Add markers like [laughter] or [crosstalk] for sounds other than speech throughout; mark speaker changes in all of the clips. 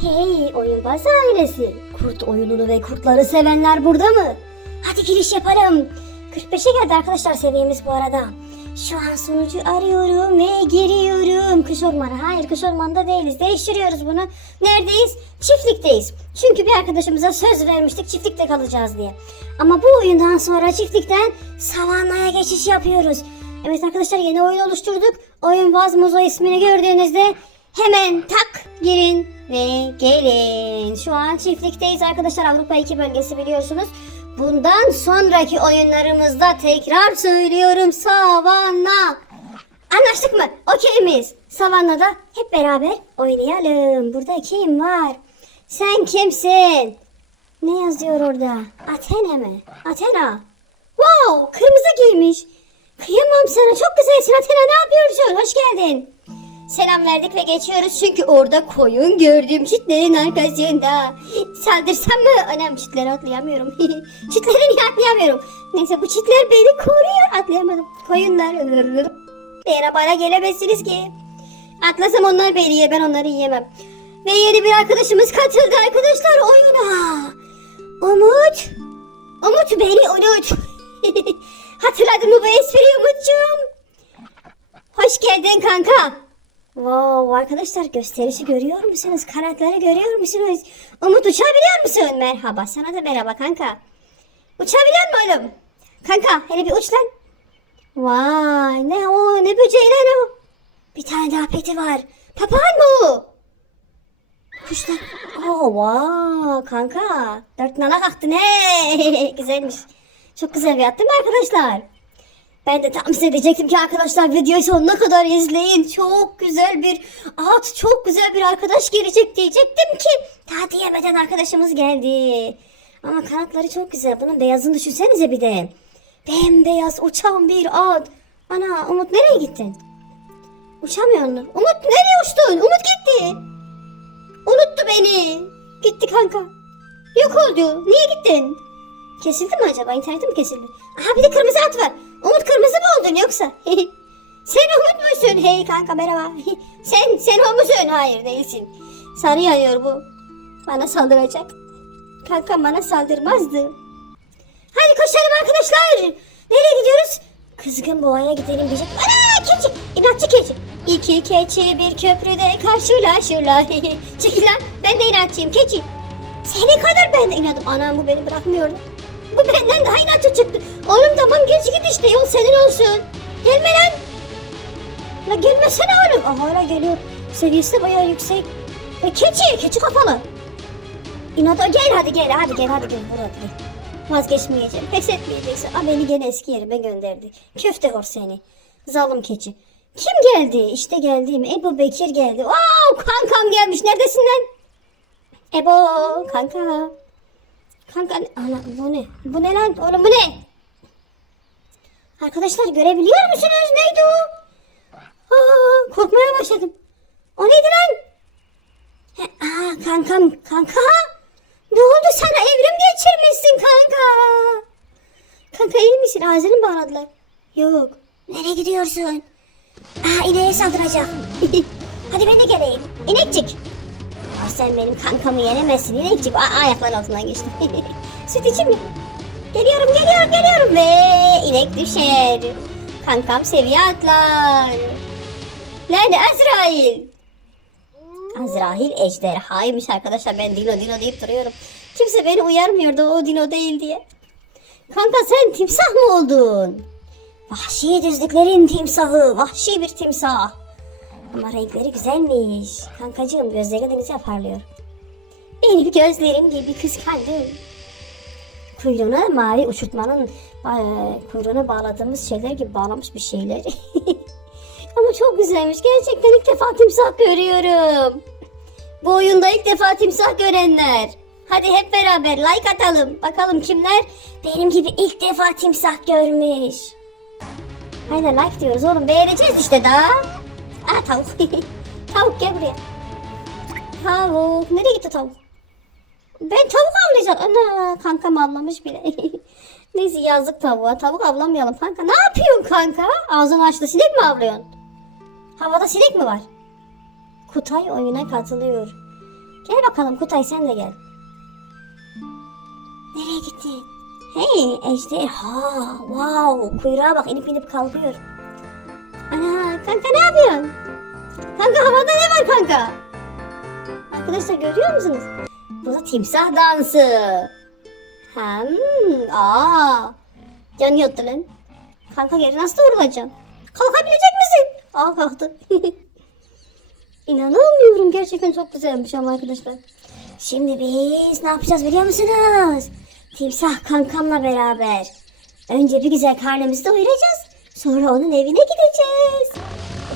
Speaker 1: Hey oyunbaz ailesi. Kurt oyununu ve kurtları sevenler burada mı? Hadi giriş yapalım. 45'e geldi arkadaşlar seviyemiz bu arada. Şu an sonucu arıyorum ve giriyorum. Kış ormanı. Hayır kış ormanında değiliz. Değiştiriyoruz bunu. Neredeyiz? Çiftlikteyiz. Çünkü bir arkadaşımıza söz vermiştik çiftlikte kalacağız diye. Ama bu oyundan sonra çiftlikten savannaya geçiş yapıyoruz. Evet arkadaşlar yeni oyun oluşturduk. Oyun Vaz Muzo ismini gördüğünüzde hemen tak girin ve gelin. Şu an çiftlikteyiz arkadaşlar Avrupa 2 bölgesi biliyorsunuz. Bundan sonraki oyunlarımızda tekrar söylüyorum Savanna. Anlaştık mı? Okey miyiz? Savanna'da hep beraber oynayalım. Burada kim var? Sen kimsin? Ne yazıyor orada? Athena mı? Athena. Wow, kırmızı giymiş. Kıyamam sana. Çok güzelsin Athena. Ne yapıyorsun? Hoş geldin. Selam verdik ve geçiyoruz çünkü orada koyun gördüm çitlerin arkasında. Saldırsam mı? Anam çitleri atlayamıyorum. [laughs] çitleri niye atlayamıyorum? Neyse bu çitler beni koruyor. Atlayamadım. Koyunlar. Yine bana gelemezsiniz ki. Atlasam onlar beni yer ben onları yiyemem. Ve yeni bir arkadaşımız katıldı arkadaşlar oyuna. Umut. Umut beni unut. [laughs] Hatırladın mı bu espriyi Umut'cum? Hoş geldin kanka. Wow arkadaşlar gösterişi görüyor musunuz? Kanatları görüyor musunuz? Umut uçabiliyor musun? Merhaba sana da merhaba kanka. Uçabiliyor mu oğlum? Kanka hele bir uç lan. Vay ne o ne böceği lan o. Bir tane daha peti var. Papağan mı o? Kuşlar. Oo vay kanka. Dört nala kalktın he. [laughs] Güzelmiş. Çok güzel bir at değil mi arkadaşlar? Ben de tam size diyecektim ki arkadaşlar videoyu sonuna kadar izleyin. Çok güzel bir at, çok güzel bir arkadaş gelecek diyecektim ki. Daha diyemeden arkadaşımız geldi. Ama kanatları çok güzel. Bunun beyazını düşünsenize bir de. Bembeyaz uçan bir at. Ana Umut nereye gittin? Uçamıyor musun? Umut nereye uçtun? Umut gitti. Unuttu beni. Gitti kanka. Yok oldu. Niye gittin? Kesildi mi acaba? İnternetim mi kesildi? Aha bir de kırmızı at var. Umut kırmızı mı oldun yoksa? [laughs] sen Umut musun? Hey kanka merhaba. [laughs] sen sen o musun? Hayır değilsin. Sarı yanıyor bu. Bana saldıracak. Kanka bana saldırmazdı. Hadi koşalım arkadaşlar. Nereye gidiyoruz? Kızgın boğaya gidelim diyecek. Ana keçi. İnatçı keçi. İki keçi bir köprüde karşılaşırlar. [laughs] Çekil lan. Ben de inatçıyım keçi. Seni kadar ben de inadım. Anam bu beni bırakmıyordu. Bu benden daha inatçı çıktı. Oğlum tamam geç git işte yol senin olsun. Gelme lan. La gelmesene oğlum. Aa, hala geliyor. Seviyesi de bayağı yüksek. E, keçi, keçi kafalı. İnat gel hadi gel hadi gel hadi gel hadi gel. Vazgeçmeyeceğim. Pes etmeyeceksin. Aa, beni gene eski yerime gönderdi. Köfte hor seni. Zalim keçi. Kim geldi? İşte geldim. Ebu Bekir geldi. Wow, kankam gelmiş. Neredesin lan? Ebo kanka. Kanka ana bu ne? Bu ne lan? Oğlum bu ne? Arkadaşlar görebiliyor musunuz? Neydi o? Aa, korkmaya başladım. O neydi lan? He, aa, kankam kanka. Ne oldu sana? Evrim geçirmişsin kanka. Kanka iyi misin? Ağzını mı bağladılar? Yok. Nereye gidiyorsun? Aa ineğe saldıracak. [laughs] Hadi ben de geleyim. İnekcik. Sen benim kankamı yenemezsin inekcik. Aa, ayakların altından geçtim. [laughs] Süt içim mi? Geliyorum geliyorum geliyorum ve inek düşer. Kankam seviye atlar. Nerede Azrail? Azrail ejderhaymış arkadaşlar ben dino dino deyip duruyorum. Kimse beni uyarmıyordu o dino değil diye. Kanka sen timsah mı oldun? Vahşi düzlüklerin timsahı, vahşi bir timsah. Ama renkleri güzelmiş. Kankacığım gözleri denize parlıyor. Benim gözlerim gibi kıskandım. Kuyruğuna mavi uçurtmanın e, kuyruğuna bağladığımız şeyler gibi bağlamış bir şeyler. [laughs] Ama çok güzelmiş. Gerçekten ilk defa timsah görüyorum. Bu oyunda ilk defa timsah görenler. Hadi hep beraber like atalım. Bakalım kimler benim gibi ilk defa timsah görmüş. Aynen like diyoruz oğlum. Beğeneceğiz işte daha. Aa tavuk. [laughs] tavuk gel buraya. Tavuk. Nereye gitti tavuk? Ben tavuk avlayacağım. Ana kankam avlamış bile. [laughs] Neyse yazık tavuğa. Tavuk avlamayalım kanka. Ne yapıyorsun kanka? Ağzını açtı. Sinek mi avlıyorsun? Havada sinek mi var? Kutay oyuna katılıyor. Gel bakalım Kutay sen de gel. Nereye gittin? Hey ejderha. Wow kuyruğa bak inip inip kalkıyor. Ana kanka ne yapıyorsun? Kanka havada ne var kanka? Arkadaşlar görüyor musunuz? Bu da timsah dansı. Hmm, aa. Can yattı lan. Kanka geri nasıl doğrulacağım? Kalkabilecek misin? Aa kalktı. [laughs] İnanamıyorum gerçekten çok güzelmiş ama arkadaşlar. Şimdi biz ne yapacağız biliyor musunuz? Timsah kankamla beraber. Önce bir güzel karnımızı doyuracağız. Sonra onun evine gideceğiz.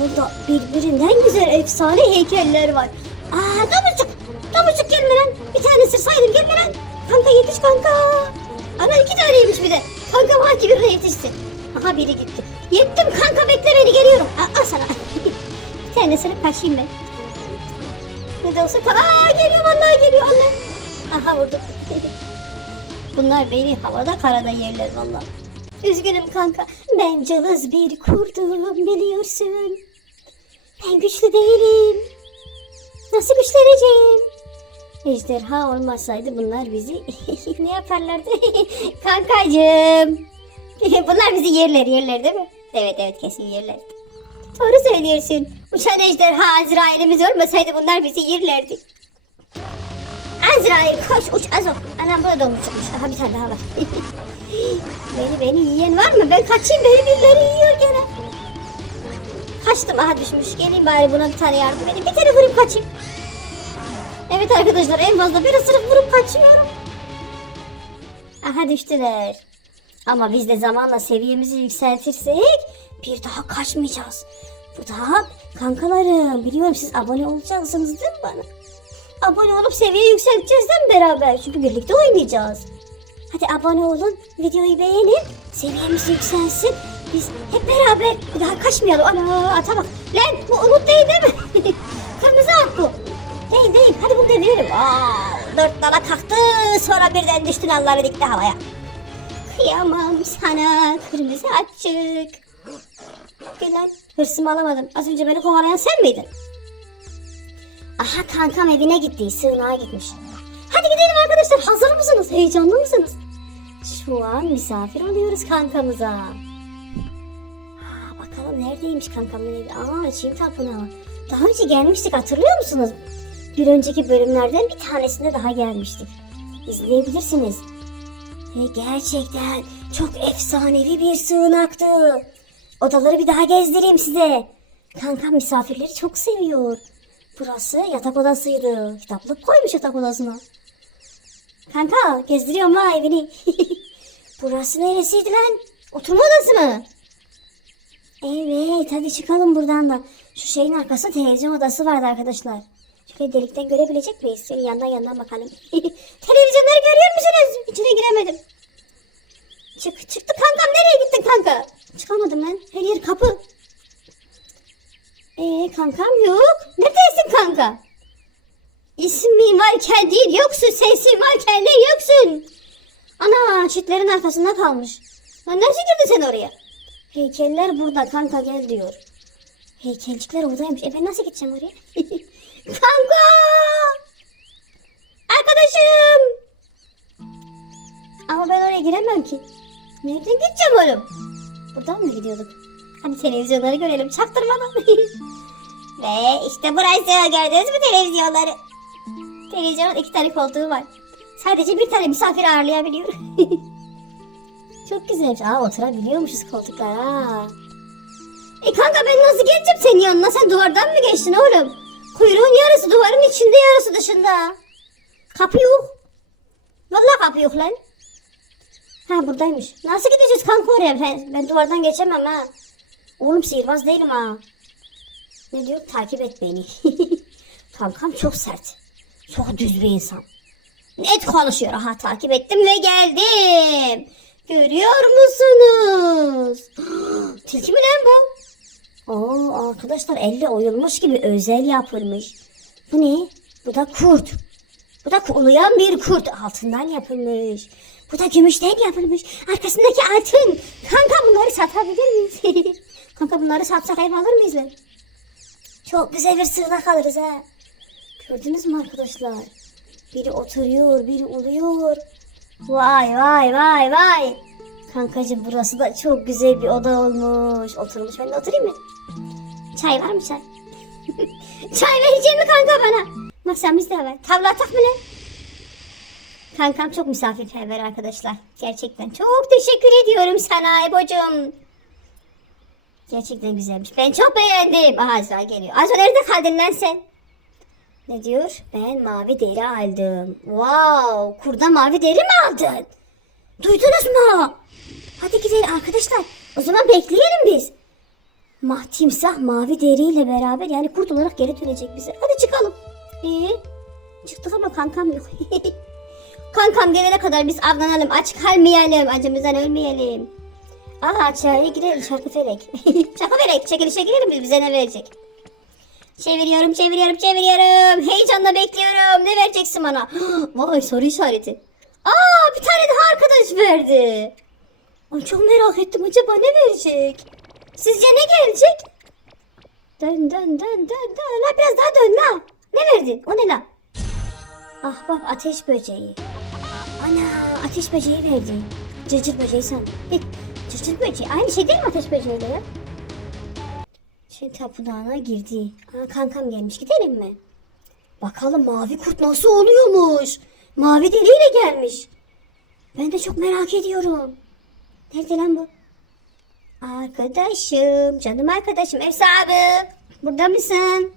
Speaker 1: Orada birbirinden güzel efsane heykeller var. Aa domuzcuk. Domuzcuk gelme lan. Bir tane ısırsaydım gelme lan. Kanka yetiş kanka. Ana iki taneymiş bir de. Kanka var ki birine yetişsin. Aha biri gitti. Yettim kanka bekle beni geliyorum. Aa, al sana. [laughs] bir tane ısırıp kaçayım ben. Ne de olsa aa geliyor vallahi geliyor anne. Aha vurdum. [laughs] Bunlar beni havada karada yerler vallahi. Üzgünüm kanka. Ben cılız bir kurdum biliyorsun. Ben güçlü değilim. Nasıl güçleneceğim? Ejderha olmasaydı bunlar bizi [laughs] ne yaparlardı? [laughs] Kankacığım. [laughs] bunlar bizi yerler yerler değil mi? Evet evet kesin yerler. Doğru söylüyorsun. Uçan ejderha Azrail'imiz olmasaydı bunlar bizi yerlerdi. Azrail koş uç Azo. Anam burada dolmuş çıkmış. Aha bir tane daha var. Beni beni yiyen var mı? Ben kaçayım beni birileri yiyor gene. Kaçtım aha düşmüş. Geleyim bari buna bir tane yardım edeyim. Bir tane vurup kaçayım. Evet arkadaşlar en fazla bir ısırık vurup kaçıyorum. Aha düştüler. Ama biz de zamanla seviyemizi yükseltirsek bir daha kaçmayacağız. Bu da kankalarım biliyorum siz abone olacaksınız değil mi bana? Abone olup seviye yükselteceğiz değil mi beraber? Çünkü birlikte oynayacağız. Hadi abone olun, videoyu beğenin, seviyemiz yükselsin. Biz hep beraber daha kaçmayalım. Ana ata bak. Lan bu Umut değil değil mi? [laughs] Kırmızı at bu. Değil değil. Hadi bunu devirelim. Aa, dört dala kalktı. Sonra birden düştü nalları dikti havaya. Kıyamam sana kırmızı açık. Gel lan hırsımı alamadım. Az önce beni kovalayan sen miydin? Aha kankam evine gitti. Sığınağa gitmiş. Hadi gidelim arkadaşlar. Hazır mısınız? Heyecanlı mısınız? Şu an misafir oluyoruz kankamıza. Aa, bakalım neredeymiş kankamın evi? Aa Çin Tapınağı. Daha önce gelmiştik hatırlıyor musunuz? Bir önceki bölümlerden bir tanesinde daha gelmiştik. İzleyebilirsiniz. Ve gerçekten çok efsanevi bir sığınaktı. Odaları bir daha gezdireyim size. Kankam misafirleri çok seviyor. Burası yatak odasıydı. Kitaplık koymuş yatak odasına. Kanka gezdiriyorum ha evini. [laughs] Burası neresiydi lan? Oturma odası mı? Evet hadi çıkalım buradan da. Şu şeyin arkasında televizyon odası vardı arkadaşlar. Şöyle delikten görebilecek miyiz? Senin yandan yandan bakalım. [laughs] Televizyonları görüyor musunuz? İçine giremedim. Çık, çıktı kankam nereye gittin kanka? Çıkamadım ben. Her yer kapı. Ee kankam yok. Neredesin kanka? İsmin varken değil yoksun. Sesin varken de yoksun. Ana çitlerin arkasında kalmış. Lan nasıl girdin sen oraya? Heykeller burada kanka gel diyor. Heykelcikler oradaymış. E ben nasıl gideceğim oraya? [laughs] kanka! Arkadaşım! Ama ben oraya giremem ki. Nereden gideceğim oğlum? Buradan mı gidiyorduk? Hadi televizyonları görelim çaktırmadan. [laughs] Ve işte burası gördünüz mü televizyonları? Televizyonun iki tane koltuğu var. Sadece bir tane misafir ağırlayabiliyor. [laughs] Çok güzelmiş. Aa oturabiliyormuşuz koltuklara. E kanka ben nasıl geleceğim senin yanına? Sen duvardan mı geçtin oğlum? Kuyruğun yarısı duvarın içinde yarısı dışında. Kapı yok. Vallahi kapı yok lan. Ha buradaymış. Nasıl gideceğiz kanka oraya? Ben, ben duvardan geçemem ha. Oğlum sihirbaz değilim ha. Ne diyor? Takip et beni. [laughs] Kankam çok sert. Çok düz bir insan. Net konuşuyor. Aha takip ettim ve geldim. Görüyor musunuz? [gasps] Tilki mi lan bu? Oo arkadaşlar elle oyulmuş gibi özel yapılmış. Bu ne? Bu da kurt. Bu da uluyan bir kurt altından yapılmış. Bu da gümüşten yapılmış. Arkasındaki altın. Kanka bunları satabilir miyiz? [laughs] Kanka bunları satsak ev alır mıyız lan? Çok güzel bir sığınak alırız ha. Gördünüz mü arkadaşlar? Biri oturuyor, biri oluyor. Vay vay vay vay. Kankacığım burası da çok güzel bir oda olmuş. Oturmuş ben de oturayım mı? Çay var mı çay? [laughs] çay verecek mi kanka bana? Sen bizde ver. Tavla atak mı lan? Kankam çok misafirperver arkadaşlar. Gerçekten çok teşekkür ediyorum sana Ebo'cum. Gerçekten güzelmiş. Ben çok beğendim. Aha Azra geliyor. Azra nerede kaldın lan sen? Ne diyor? Ben mavi deri aldım. Wow! Kurda mavi deri mi aldın? Duydunuz mu? Hadi gidelim arkadaşlar. O zaman bekleyelim biz. Ma timsah mavi deriyle beraber yani kurt olarak geri dönecek bize. Hadi çıkalım. İyi. Çıktık ama kankam yok. [laughs] kankam gelene kadar biz avlanalım. Aç kalmayalım. Acımızdan ölmeyelim. Aa aşağıya girelim şarkı felek. [laughs] şarkı felek çekilişe girelim biz bize ne verecek? Çeviriyorum çeviriyorum çeviriyorum. Heyecanla bekliyorum. Ne vereceksin bana? [gasps] Vay soru işareti. Aa bir tane daha arkadaş verdi. Ay çok merak ettim acaba ne verecek? Sizce ne gelecek? Dön dön dön dön dön. La biraz daha dön la. Ne verdin? O ne la? Ah bak ateş böceği. Ana ateş böceği verdi. Cırcır böceği sen. Cırcır böceği. Aynı şey değil mi ateş böceğiyle ya? Şey tapınağına girdi. Aa, kankam gelmiş gidelim mi? Bakalım mavi kurt nasıl oluyormuş. Mavi deliyle gelmiş. Ben de çok merak ediyorum. Nerede lan bu? Arkadaşım, canım arkadaşım, ev sahibi. Burada mısın?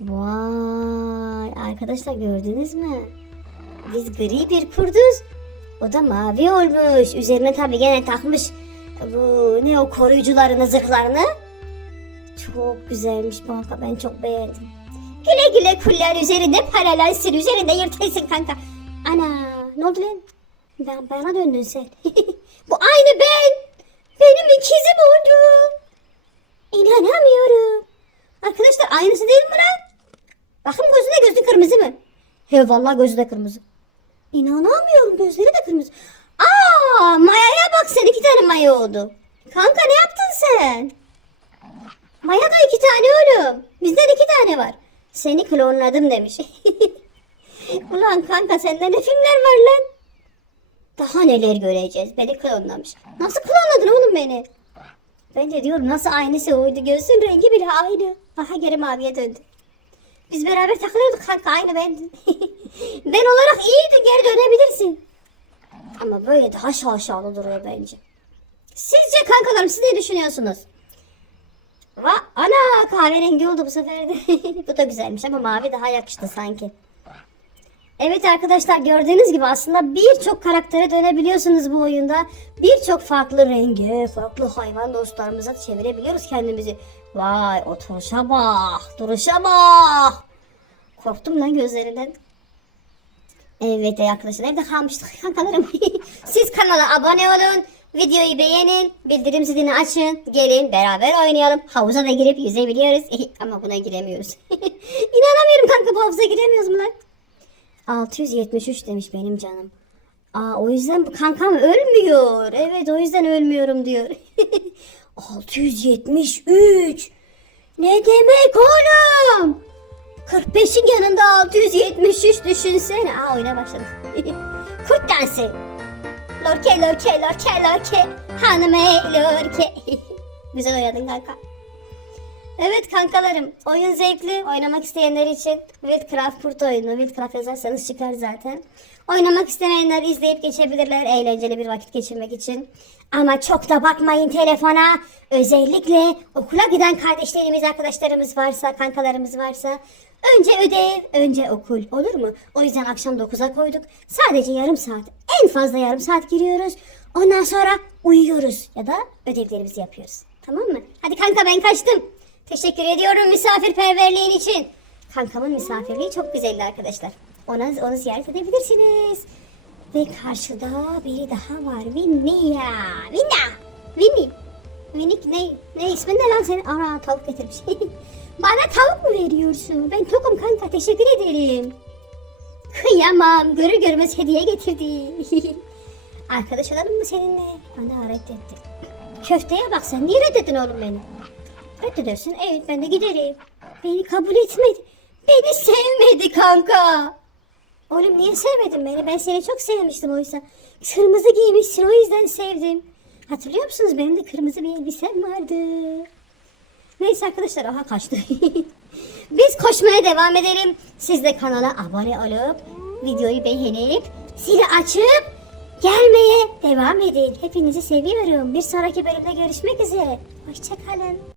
Speaker 1: Vay, arkadaşlar gördünüz mü? Biz gri bir kurduz. O da mavi olmuş. Üzerine tabii gene takmış bu ne o koruyucularını, zırhlarını. Çok güzelmiş kanka, ben çok beğendim. Güle güle kuller üzerinde paralelsin, üzerinde yırtılsın kanka. Ana, ne oldu lan? Ben bana döndün sen. [laughs] Bu aynı ben. Benim ikizim oldu. İnanamıyorum. Arkadaşlar aynısı değil mi lan? Bakın gözüne gözü kırmızı mı? He vallahi gözü de kırmızı. İnanamıyorum gözleri de kırmızı. Aa Maya'ya bak sen iki tane Maya oldu. Kanka ne yaptın sen? Maya da iki tane oğlum. Bizden iki tane var. Seni klonladım demiş. [laughs] Ulan kanka sende ne filmler var lan? Daha neler göreceğiz. Beni klonlamış. Nasıl klonladın oğlum beni? Ben de diyorum nasıl aynısı oydu. Gözün rengi bile aynı. Aha geri maviye döndü. Biz beraber takılıyorduk kanka aynı bendin. [laughs] ben olarak iyiydin geri dönebilirsin. Ama böyle daha şaşalı duruyor bence. Sizce kankalarım siz ne düşünüyorsunuz? Va ana kahverengi oldu bu sefer de. [laughs] bu da güzelmiş ama mavi daha yakıştı sanki. Evet arkadaşlar gördüğünüz gibi aslında birçok karaktere dönebiliyorsunuz bu oyunda. Birçok farklı renge, farklı hayvan dostlarımıza çevirebiliyoruz kendimizi. Vay o duruşa bak, duruşa bak. Korktum lan gözlerinden. Evet arkadaşlar evde kalmıştık [laughs] kankalarım. Siz kanala abone olun. Videoyu beğenin. Bildirim zilini açın. Gelin beraber oynayalım. Havuza da girip yüzebiliyoruz. [laughs] Ama buna giremiyoruz. [laughs] İnanamıyorum kanka bu havuza giremiyoruz mu lan? 673 demiş benim canım. Aa o yüzden kankam ölmüyor. Evet o yüzden ölmüyorum diyor. 673. Ne demek oğlum? 45'in yanında 673 düşünsene. Aa oyuna başladık. [laughs] Kurt dansı. Lorke lorke lorke lorke. Hanım ey lorke. [laughs] Güzel oynadın kanka. Evet kankalarım, oyun zevkli. Oynamak isteyenler için Wildcraft kurt oyunu. Wildcraft yazarsanız çıkar zaten. Oynamak istemeyenler izleyip geçebilirler eğlenceli bir vakit geçirmek için. Ama çok da bakmayın telefona. Özellikle okula giden kardeşlerimiz, arkadaşlarımız varsa, kankalarımız varsa önce ödev, önce okul olur mu? O yüzden akşam 9'a koyduk. Sadece yarım saat, en fazla yarım saat giriyoruz. Ondan sonra uyuyoruz ya da ödevlerimizi yapıyoruz. Tamam mı? Hadi kanka ben kaçtım. Teşekkür ediyorum misafirperverliğin için. Kankamın misafirliği çok güzeldi arkadaşlar. Ona, onu ziyaret edebilirsiniz. Ve karşıda biri daha var. Vinnia. Vinna. Vinny. Minik ne? Ne ismin ne lan senin? Ana tavuk getirmiş. [laughs] Bana tavuk mu veriyorsun? Ben tokum kanka teşekkür ederim. Kıyamam. Görür görmez hediye getirdi. [laughs] Arkadaş olalım mı seninle? Ana reddetti. Köfteye bak sen. Niye reddettin oğlum beni? Reddedersin. Evet ben de giderim. Beni kabul etmedi. Beni sevmedi kanka. Oğlum niye sevmedin beni? Ben seni çok sevmiştim oysa. Kırmızı giymişsin o yüzden sevdim. Hatırlıyor musunuz? Benim de kırmızı bir elbisem vardı. Neyse arkadaşlar aha kaçtı. [laughs] Biz koşmaya devam edelim. Siz de kanala abone olup videoyu beğenip zili açıp gelmeye devam edin. Hepinizi seviyorum. Bir sonraki bölümde görüşmek üzere. Hoşçakalın.